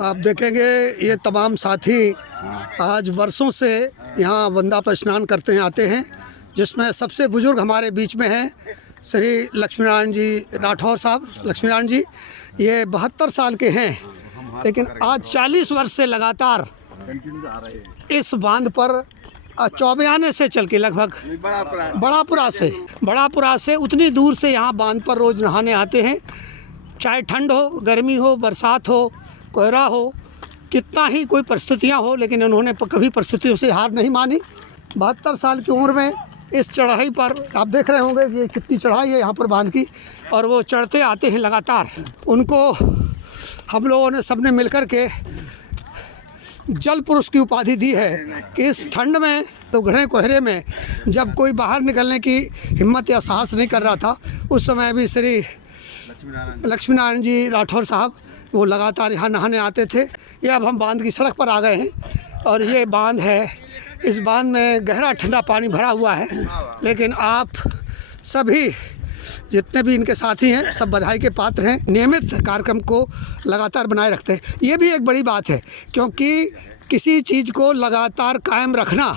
आप देखेंगे ये तमाम साथी आज वर्षों से यहाँ वंदा पर स्नान करते आते हैं, जिसमें सबसे बुजुर्ग हमारे बीच में हैं श्री लक्ष्मीनारायण जी राठौर साहब। लक्ष्मीनारायण जी ये 72 साल के हैं, लेकिन आज 40 वर्ष से लगातार इस बांध पर चौबयाने से चल के लगभग बड़ापुरा से उतनी दूर से यहाँ बांध पर रोज़ नहाने आते हैं। चाहे ठंड हो, गर्मी हो, बरसात हो, कोहरा हो, कितना ही कोई परिस्थितियाँ हो, लेकिन उन्होंने कभी परिस्थितियों से हार नहीं मानी। 72 साल की उम्र में इस चढ़ाई पर आप देख रहे होंगे कि कितनी चढ़ाई है यहाँ पर बांध की, और वो चढ़ते आते हैं लगातार। उनको हम लोगों ने सबने मिलकर के जल पुरुष की उपाधि दी है कि इस ठंड में तो घने कोहरे में जब कोई बाहर निकलने की हिम्मत या साहस नहीं कर रहा था, उस समय भी श्री लक्ष्मीनारायण जी राठौर साहब वो लगातार यहाँ नहाने आते थे। ये अब हम बांध की सड़क पर आ गए हैं और ये बांध है। इस बांध में गहरा ठंडा पानी भरा हुआ है, लेकिन आप सभी जितने भी इनके साथी हैं सब बधाई के पात्र हैं। नियमित कार्यक्रम को लगातार बनाए रखते हैं, ये भी एक बड़ी बात है, क्योंकि किसी चीज़ को लगातार कायम रखना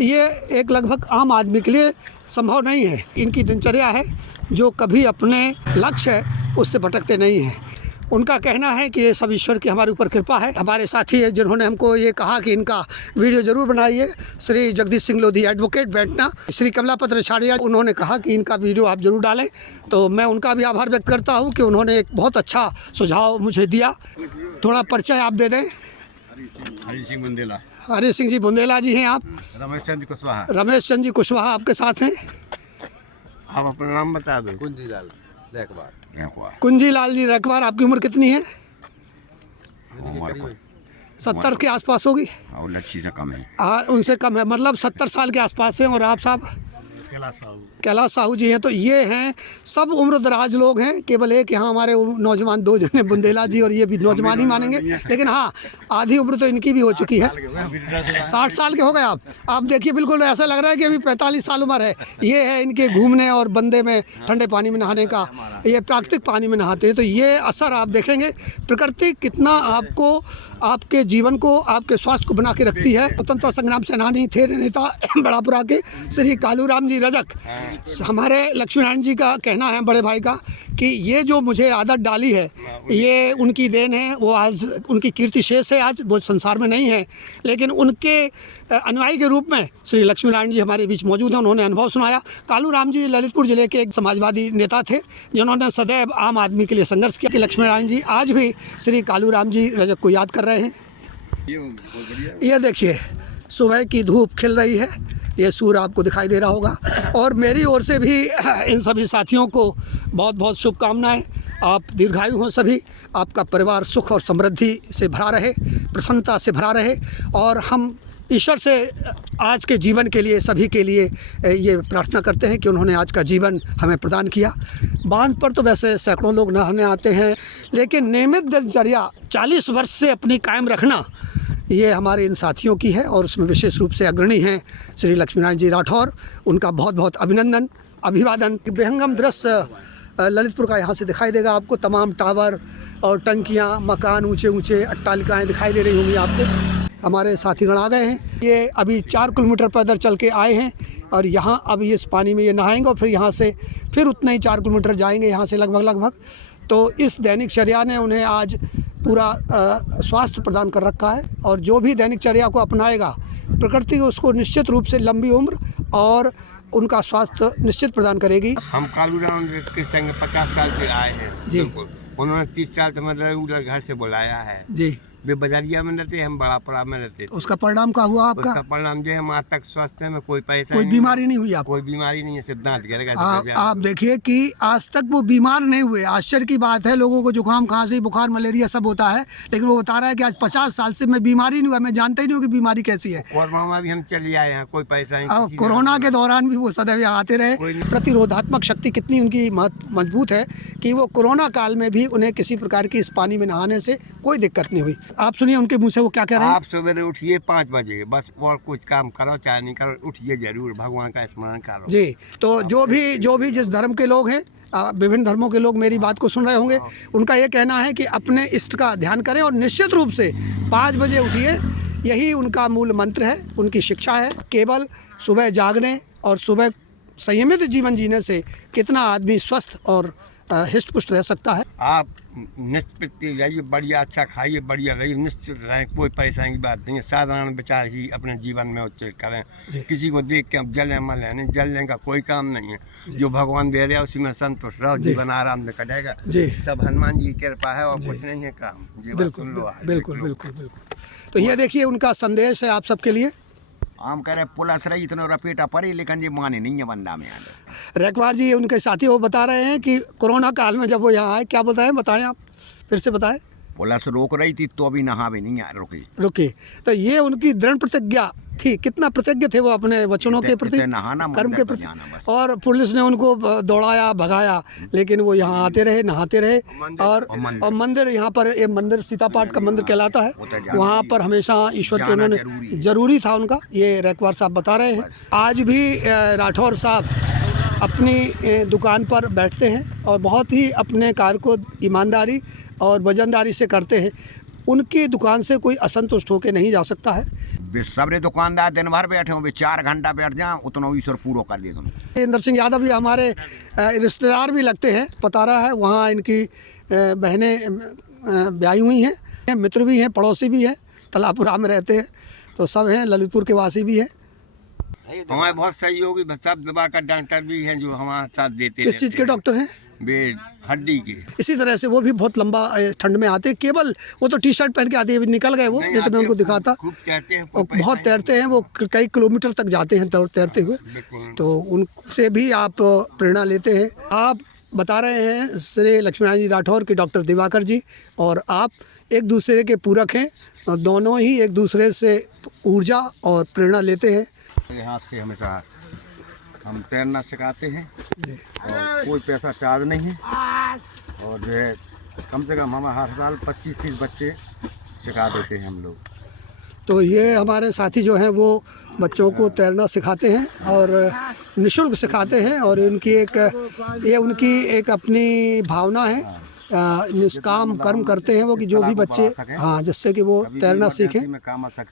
ये एक लगभग आम आदमी के लिए संभव नहीं है। इनकी दिनचर्या है जो कभी अपने लक्ष्य है उससे भटकते नहीं हैं। उनका कहना है कि ये सब ईश्वर की हमारे ऊपर कृपा है। हमारे साथी है जिन्होंने हमको ये कहा कि इनका वीडियो ज़रूर बनाइए, श्री जगदीश सिंह लोधी एडवोकेट बैठना, श्री कमलापत रछाड़िया, उन्होंने कहा कि इनका वीडियो आप ज़रूर डालें। तो मैं उनका भी आभार व्यक्त करता हूँ कि उन्होंने एक बहुत अच्छा सुझाव मुझे दिया। थोड़ा परिचय आप दे दें। हरि सिंह बुंदेला। हरि सिंह जी बुंदेला जी हैं आप। रमेश चंद्र कुशवाहा। रमेश चंद्र जी कुशवाहा आपके साथ हैं। आप अपना नाम बता दो। कुंजीलाल रैकवार। कुंजीलाल जी रैकवार। आपकी उम्र कितनी है? 70 के आसपास होगी और लक्ष्य से कम है। उनसे कम है, मतलब 70 साल के आसपास हैं। और आप साहब? कैलाश साहू जी हैं। तो ये हैं सब उम्र दराज लोग हैं। केवल एक यहाँ हमारे नौजवान 2 जने बुंदेला जी, और ये भी नौजवान ही मानेंगे, लेकिन हाँ आधी उम्र तो इनकी भी हो चुकी है। 60 साल के हो गए आप देखिए बिल्कुल ऐसा लग रहा है कि अभी 45 साल उम्र है। ये है इनके घूमने और बंदे में ठंडे पानी में नहाने का। ये प्राकृतिक पानी में नहाते हैं, तो ये असर आप देखेंगे प्रकृति कितना आपको, आपके जीवन को, आपके स्वास्थ्य को बना के रखती है। स्वतंत्रता संग्राम सेनानी थे नेता बड़ापुरा के श्री कालूराम जी रजक। हमारे लक्ष्मीनारायण जी का कहना है, बड़े भाई का, कि ये जो मुझे आदत डाली है ये उनकी देन है। वो आज उनकी कीर्ति शेष है, आज वो संसार में नहीं है, लेकिन उनके अनुयायी के रूप में श्री लक्ष्मीनारायण जी हमारे बीच मौजूद हैं। उन्होंने अनुभव सुनाया। कालूराम जी ललितपुर जिले के एक समाजवादी नेता थे जिन्होंने सदैव आम आदमी के लिए संघर्ष किया। कि लक्ष्मीनारायण जी आज भी श्री कालूराम जी रजक को याद कर रहे हैं। ये देखिए सुबह की धूप खिल रही है, ये सूर्य आपको दिखाई दे रहा होगा। और मेरी ओर से भी इन सभी साथियों को बहुत बहुत शुभकामनाएं। आप दीर्घायु हों सभी, आपका परिवार सुख और समृद्धि से भरा रहे, प्रसन्नता से भरा रहे, और हम ईश्वर से आज के जीवन के लिए, सभी के लिए ये प्रार्थना करते हैं कि उन्होंने आज का जीवन हमें प्रदान किया। बांध पर तो वैसे सैकड़ों लोग नहाने आते हैं, लेकिन नियमित दिनचर्या 40 वर्ष से अपनी कायम रखना ये हमारे इन साथियों की है, और उसमें विशेष रूप से अग्रणी हैं श्री लक्ष्मीनारायण जी राठौर। उनका बहुत बहुत अभिनंदन, अभिवादन। बेहंगम दृश्य ललितपुर का यहाँ से दिखाई देगा आपको। तमाम टावर और टंकियाँ, मकान, ऊंचे ऊंचे अट्टालिकाएँ दिखाई दे रही होंगी आपको। हमारे साथीगण आ गए हैं। ये अभी 4 किलोमीटर पैदल चल के आए हैं, और यहाँ अभी इस पानी में ये नहाएंगे, और फिर यहाँ से फिर उतना ही 4 किलोमीटर जाएंगे यहाँ से लगभग। तो इस दैनिक चर्या ने उन्हें आज पूरा स्वास्थ्य प्रदान कर रखा है, और जो भी दैनिक चर्या को अपनाएगा प्रकृति उसको निश्चित रूप से लंबी उम्र और उनका स्वास्थ्य निश्चित प्रदान करेगी। हम कालूराम के संग 50 साल से आए हैं जी। उन्होंने 30 साल से मतलब उधर घर से बुलाया है जी। वे बजरिया में रहते, हम बड़ापुरा में रहते। उसका परिणाम क्या हुआ आपका? उसका परिणाम जो है हम आज तक स्वस्थ हैं, कोई परेशानी, कोई बीमारी नहीं हुई आपको? कोई बीमारी नहीं है, सिद्धांत गिरेगा। आप देखिए कि आज तक वो बीमार नहीं हुए। आश्चर्य की बात है, लोगों को जुकाम, खांसी, बुखार, मलेरिया सब होता है, लेकिन वो बता रहा है कि आज 50 साल से मैं बीमारी नहीं हुआ। मैं जानता ही नहीं हूँ कि बीमारी कैसी है। कोरोना में भी हम चले आए हैं, कोई परेशानी। कोरोना के दौरान भी वो सदैव यहाँ आते रहे। प्रतिरोधात्मक शक्ति कितनी उनकी मजबूत है कि वो कोरोना काल में भी उन्हें किसी प्रकार की इस पानी में नहाने से कोई दिक्कत नहीं हुई। आप सुनिए उनके मुंह से वो क्या कह रहे हैं। आप सवेरे उठिए 5 बजे, बस और कुछ काम करो चाहे नहीं करो, उठिए जरूर, भगवान का स्मरण करो। जी, तो जो भी जिस धर्म के लोग हैं, विभिन्न धर्मों के लोग मेरी बात को सुन रहे होंगे, उनका ये कहना है कि अपने इष्ट का ध्यान करें और निश्चित रूप से 5 बजे उठिए। यही उनका मूल मंत्र है, उनकी शिक्षा है। केवल सुबह जागने और सुबह संयमित जीवन जीने से कितना आदमी स्वस्थ और हिष्ट पुष्ट रह सकता है। आप निश्चित रहिए, बढ़िया अच्छा खाइए, बढ़िया रहिए, निश्चित रहें, कोई परेशानी की बात नहीं है। साधारण विचार ही अपने जीवन में उच्चारित करें। किसी को देख के अब जलने मलने नहीं, जलने का कोई काम नहीं है। जो भगवान दे रहे हैं उसी में संतुष्ट रहो, जीवन आराम से कटेगा। सब हनुमान जी की कृपा है और कुछ नहीं है काम। बिल्कुल बिल्कुल बिल्कुल बिल्कुल। तो ये देखिए उनका संदेश है आप सबके लिए। हम कह रहे पुलिस रही इतना रपेटा पड़ी, लेकिन ये माने नहीं है बंदा में। रैकवार जी उनके साथी वो बता रहे हैं कि कोरोना काल में जब वो यहाँ आए, क्या बताएं आप फिर से बताएं। पुलिस रोक रही थी तो अभी नहा भी नहीं रुकी। तो ये उनकी दृढ़ प्रतिज्ञा थी, कितना प्रतिज्ञ थे वो अपने वचनों के प्रति, कर्म के प्रति। और पुलिस ने उनको दौड़ाया भगाया, लेकिन वो यहाँ आते रहे, नहाते रहे। और मंदिर यहाँ पर एक मंदिर सीता पाठ का मंदिर कहलाता है, वहाँ पर हमेशा ईश्वर के उन्होंने जरूरी था उनका, ये रैकवार साहब बता रहे हैं। आज भी राठौर साहब अपनी दुकान पर बैठते हैं और बहुत ही अपने कार्य को ईमानदारी और वजनदारी से करते हैं। उनकी दुकान से कोई असंतुष्ट होकर नहीं जा सकता है। सबरे दुकानदार दिन भर बैठे हों, 4 घंटा बैठ जाएं, उतना ईश्वर पूरा कर दे तुम। इंदर सिंह यादव भी हमारे रिश्तेदार भी लगते हैं, पतारा है, वहाँ इनकी बहनें ब्याही हुई हैं, मित्र भी हैं, पड़ोसी भी हैं, तलापुरा में रहते हैं, तो सब हैं, ललितपुर के वासी भी हैं। हमारे बहुत सहयोगी सब दवा का डॉक्टर भी हैं जो हमारे साथ देते हैं। किस चीज़ के डॉक्टर हैं? वे हड्डी के। इसी तरह से वो भी बहुत लंबा ठंड में आते, केवल वो तो टी शर्ट पहन के आते हैं, निकल गए वो, नहीं तो मैं उनको दिखाता। बहुत तैरते हैं वो, कई किलोमीटर तक जाते हैं तैरते हुए, तो उनसे भी आप प्रेरणा लेते हैं। आप बता रहे हैं श्री लक्ष्मीनारायण जी राठौर के डॉक्टर दिवाकर जी और आप एक दूसरे के पूरक हैं और दोनों ही एक दूसरे से ऊर्जा और प्रेरणा लेते हैं। यहाँ से हमेशा हम तैरना सिखाते हैं और कोई पैसा चार्ज नहीं है, और जो है कम से कम हम हर साल 25-30 बच्चे सिखा देते हैं हम लोग। तो ये हमारे साथी जो हैं वो बच्चों को तैरना सिखाते हैं और निःशुल्क सिखाते हैं, और उनकी एक अपनी भावना है, निष्काम कर्म करते हैं वो, कि जो भी बच्चे, हाँ, जिससे कि वो तैरना सीखें।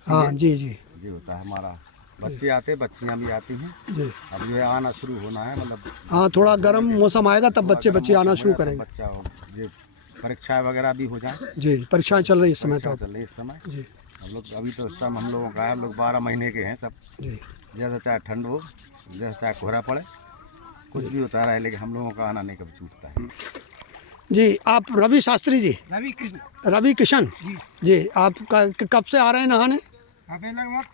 हाँ जी जी, ये होता है हमारा। बच्चे आते, बच्चियाँ भी आती हैं जी। अब ये आना शुरू होना है, मतलब हाँ, थोड़ा गर्म मौसम आएगा तब बच्चे आना शुरू करेंगे। बच्चा ये परीक्षाएं वगैरह भी हो जाए जी, परीक्षाएं चल रही इस समय, तो चल रही इस समय जी। हम लोग अभी तो इस समय हम लोगों का है, हम लोग 12 महीने के हैं सब जी। जैसा चाहे ठंड हो, जैसा चाहे कोहरा पड़े, कुछ भी होता रहे, लेकिन हम लोगों का आना नहीं कभी छूटता है जी। आप रवि शास्त्री जी, रवि किशन जी, आप कब से आ रहे हैं नहाने? लगभग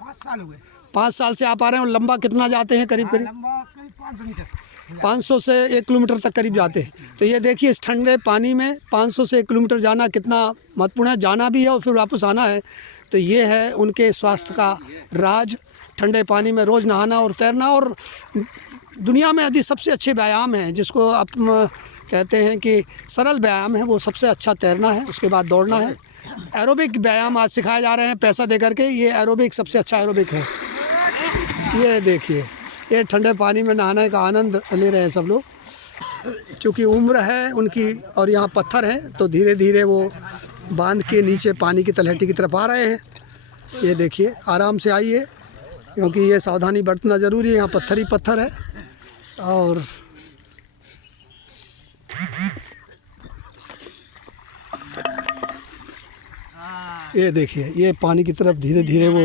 5 साल हुए। 5 साल से आप आ रहे हैं। और लंबा कितना जाते हैं? करीब 500 मीटर, 500 से 1 किलोमीटर तक करीब जाते हैं। तो ये देखिए इस ठंडे पानी में 500 से 1 किलोमीटर जाना कितना महत्वपूर्ण है। जाना भी है और फिर वापस आना है, तो ये है उनके स्वास्थ्य का राज। ठंडे पानी में रोज़ नहाना और तैरना, और दुनिया में यदि सबसे अच्छे व्यायाम हैं जिसको आप कहते हैं कि सरल व्यायाम है, वो सबसे अच्छा तैरना है, उसके बाद दौड़ना है। एरोबिक व्यायाम आज सिखाए जा रहे हैं पैसा दे करके, ये एरोबिक सबसे अच्छा एरोबिक है। ये देखिए, ये ठंडे पानी में नहाने का आनंद ले रहे हैं सब लोग। चूँकि उम्र है उनकी और यहाँ पत्थर है, तो धीरे धीरे वो बांध के नीचे पानी की तलहटी की तरफ आ रहे हैं। ये देखिए, आराम से आइए, क्योंकि ये सावधानी बरतना ज़रूरी है। यहाँ पत्थर ही पत्थर है। और ये देखिए, ये पानी की तरफ धीरे धीरे वो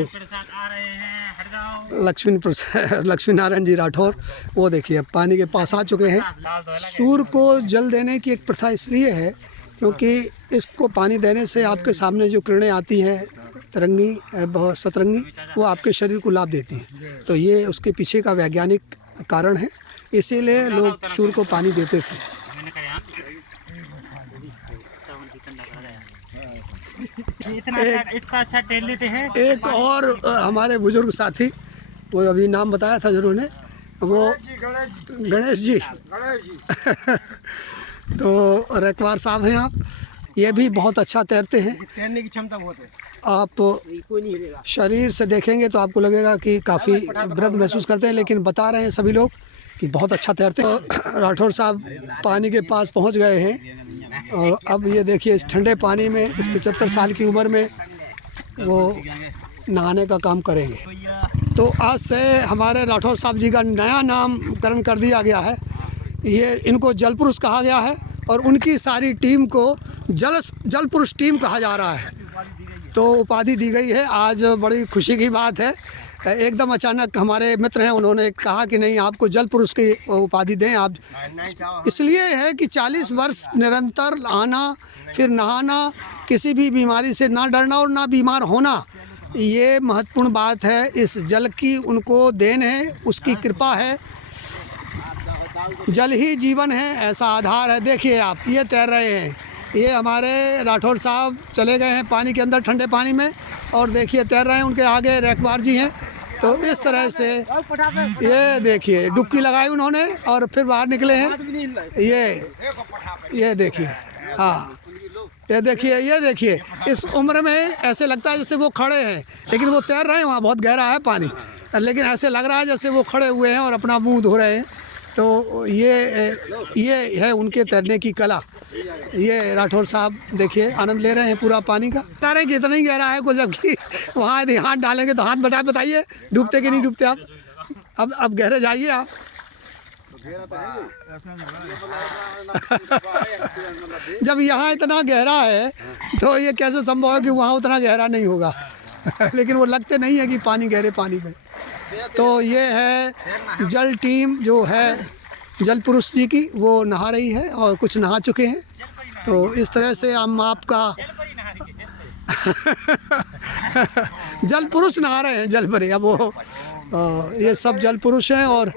लक्ष्मी नारायण जी राठौर, वो देखिए अब पानी के पास आ चुके हैं। सूर्य को जल देने की एक प्रथा इसलिए है क्योंकि इसको पानी देने से आपके सामने जो किरणें आती हैं तरंगी, बहुत सतरंगी, वो आपके शरीर को लाभ देती हैं। तो ये उसके पीछे का वैज्ञानिक कारण है, इसीलिए लोग सूर्य को पानी देते थे। इतना अच्छा टेल लेते हैं। एक और हमारे बुजुर्ग साथी, वो अभी नाम बताया था जिन्होंने, वो गणेश जी तो रैकवार साहब हैं आप, ये भी बहुत अच्छा तैरते हैं। तैरने की क्षमता बहुत है, आप कोई नहीं हिलेगा। शरीर से देखेंगे तो आपको लगेगा कि काफ़ी वृद्ध महसूस करते हैं, लेकिन बता रहे हैं सभी लोग कि बहुत अच्छा तैरते हैं। तो राठौर साहब पानी के पास पहुंच गए हैं और अब ये देखिए इस ठंडे पानी में इस 75 साल की उम्र में वो नहाने का काम करेंगे। तो आज से हमारे राठौर साहब जी का नया नामकरण कर दिया गया है। ये इनको जल पुरुष कहा गया है और उनकी सारी टीम को जल पुरुष टीम कहा जा रहा है। तो उपाधि दी गई है। आज बड़ी खुशी की बात है, एकदम अचानक हमारे मित्र हैं, उन्होंने कहा कि नहीं आपको जल पुरुष की उपाधि दें आप। इसलिए है कि 40 वर्ष निरंतर आना फिर नहाना, किसी भी बीमारी से ना डरना और ना बीमार होना, ये महत्वपूर्ण बात है। इस जल की उनको देन है, उसकी कृपा है। जल ही जीवन है, ऐसा आधार है। देखिए आप ये तैर रहे हैं, ये हमारे राठौर साहब चले गए हैं पानी के अंदर ठंडे पानी में और देखिए तैर रहे हैं। उनके आगे रैकवार जी हैं। तो इस तरह से ये देखिए डुबकी लगाई उन्होंने और फिर बाहर निकले हैं। ये देखिए, हाँ ये देखिए इस उम्र में ऐसे लगता है जैसे वो खड़े हैं, लेकिन वो तैर रहे हैं। वहाँ बहुत गहरा है पानी, लेकिन ऐसे लग रहा है जैसे वो खड़े हुए हैं और अपना मुंह धो रहे हैं। तो ये है उनके तैरने की कला। ये राठौर साहब देखिए आनंद ले रहे हैं पूरा पानी का। तैरें कि इतना ही गहरा है कुछ, जबकि वहाँ यदि हाथ डालेंगे तो हाथ बताइए डूबते कि नहीं डूबते आप। अब गहरे जाइए आप। जब यहाँ इतना गहरा है तो ये कैसे संभव है कि वहाँ उतना गहरा नहीं होगा। लेकिन वो लगते नहीं है कि पानी गहरे पानी में। तो ये है जल टीम जो है जल पुरुष जी की, वो नहा रही है और कुछ नहा चुके हैं। तो इस तरह से हम आपका जल पुरुष नहा रहे हैं जल परी। अब वो ये सब जल पुरुष हैं और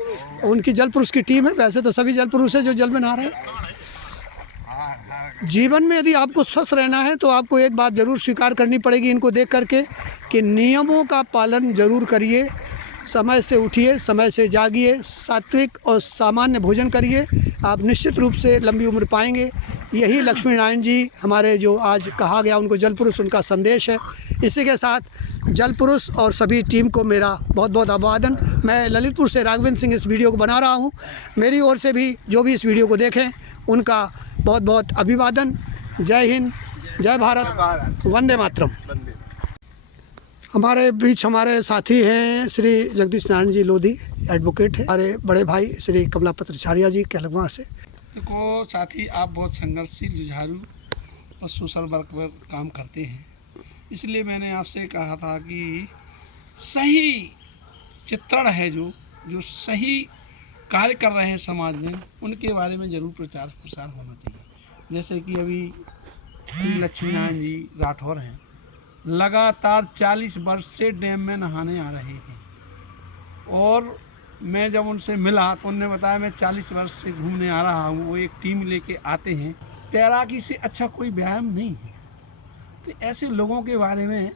उनकी जल पुरुष की टीम है। वैसे तो सभी जल पुरुष हैं जो जल में नहा रहे हैं। जीवन में यदि आपको स्वस्थ रहना है तो आपको एक बात ज़रूर स्वीकार करनी पड़ेगी इनको देख करके कि नियमों का पालन ज़रूर करिए। समय से उठिए, समय से जागिए, सात्विक और सामान्य भोजन करिए। आप निश्चित रूप से लंबी उम्र पाएंगे। यही लक्ष्मी नारायण जी हमारे जो आज कहा गया उनको जल पुरुष, उनका संदेश है। इसी के साथ जल पुरुष और सभी टीम को मेरा बहुत बहुत अभिवादन। मैं ललितपुर से राघवेंद्र सिंह इस वीडियो को बना रहा हूँ। मेरी ओर से भी जो भी इस वीडियो को देखें उनका बहुत बहुत अभिवादन। जय हिंद, जय भारत, वंदे मातरम। हमारे बीच हमारे साथी हैं श्री जगदीश नारायण जी लोधी, एडवोकेट है। हमारे बड़े भाई श्री कमलापत्र झारिया जी कहलगवा से। देखो साथी, आप बहुत संघर्षशील, जुझारू और सोशल वर्क पर काम करते हैं। इसलिए मैंने आपसे कहा था कि सही चित्रण है जो सही कार्य कर रहे हैं समाज में, उनके बारे में ज़रूर प्रचार प्रसार होना चाहिए। जैसे कि अभी श्री लक्ष्मी नारायण जी राठौर हैं, लगातार 40 वर्ष से डैम में नहाने आ रहे हैं। और मैं जब उनसे मिला तो उन्होंने बताया मैं 40 वर्ष से घूमने आ रहा हूँ। वो एक टीम लेके आते हैं। तैराकी से अच्छा कोई व्यायाम नहीं है। तो ऐसे लोगों के बारे में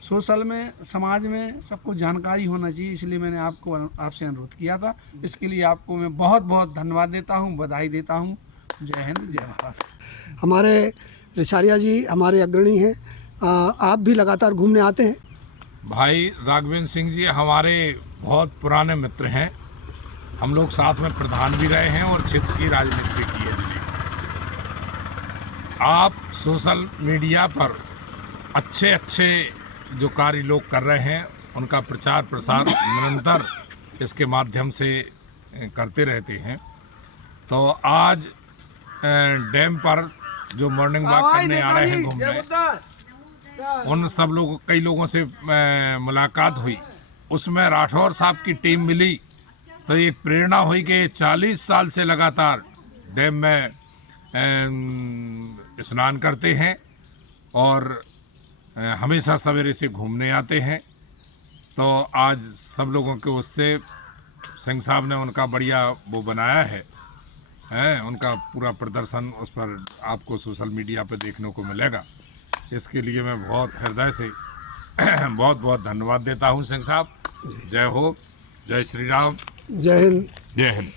सोशल में, समाज में सबको जानकारी होना चाहिए। इसलिए मैंने आपसे अनुरोध किया था। इसके लिए आपको मैं बहुत बहुत धन्यवाद देता हूँ, बधाई देता हूँ। जय हिंद, जय भारत। हमारे रिसारिया जी हमारे अग्रणी हैं। आप भी लगातार घूमने आते हैं। भाई राघवेंद्र सिंह जी हमारे बहुत पुराने मित्र हैं। हम लोग साथ में प्रधान भी रहे हैं और क्षेत्र की राजनीति की है। आप सोशल मीडिया पर अच्छे जो कार्य लोग कर रहे हैं उनका प्रचार प्रसार निरंतर इसके माध्यम से करते रहते हैं। तो आज डैम पर जो मॉर्निंग वॉक करने आ रहे हैं घूमने, उन सब लोगों, कई लोगों से मुलाकात हुई। उसमें राठौर साहब की टीम मिली तो एक प्रेरणा हुई कि 40 साल से लगातार डैम में स्नान करते हैं और हमेशा सवेरे से घूमने आते हैं। तो आज सब लोगों के उससे सिंह साहब ने उनका बढ़िया वो बनाया है, उनका पूरा प्रदर्शन उस पर आपको सोशल मीडिया पर देखने को मिलेगा। इसके लिए मैं बहुत हृदय से बहुत बहुत धन्यवाद देता हूं सिंह साहब। जय हो, जय श्री राम, जय हिंद, जय हिंद।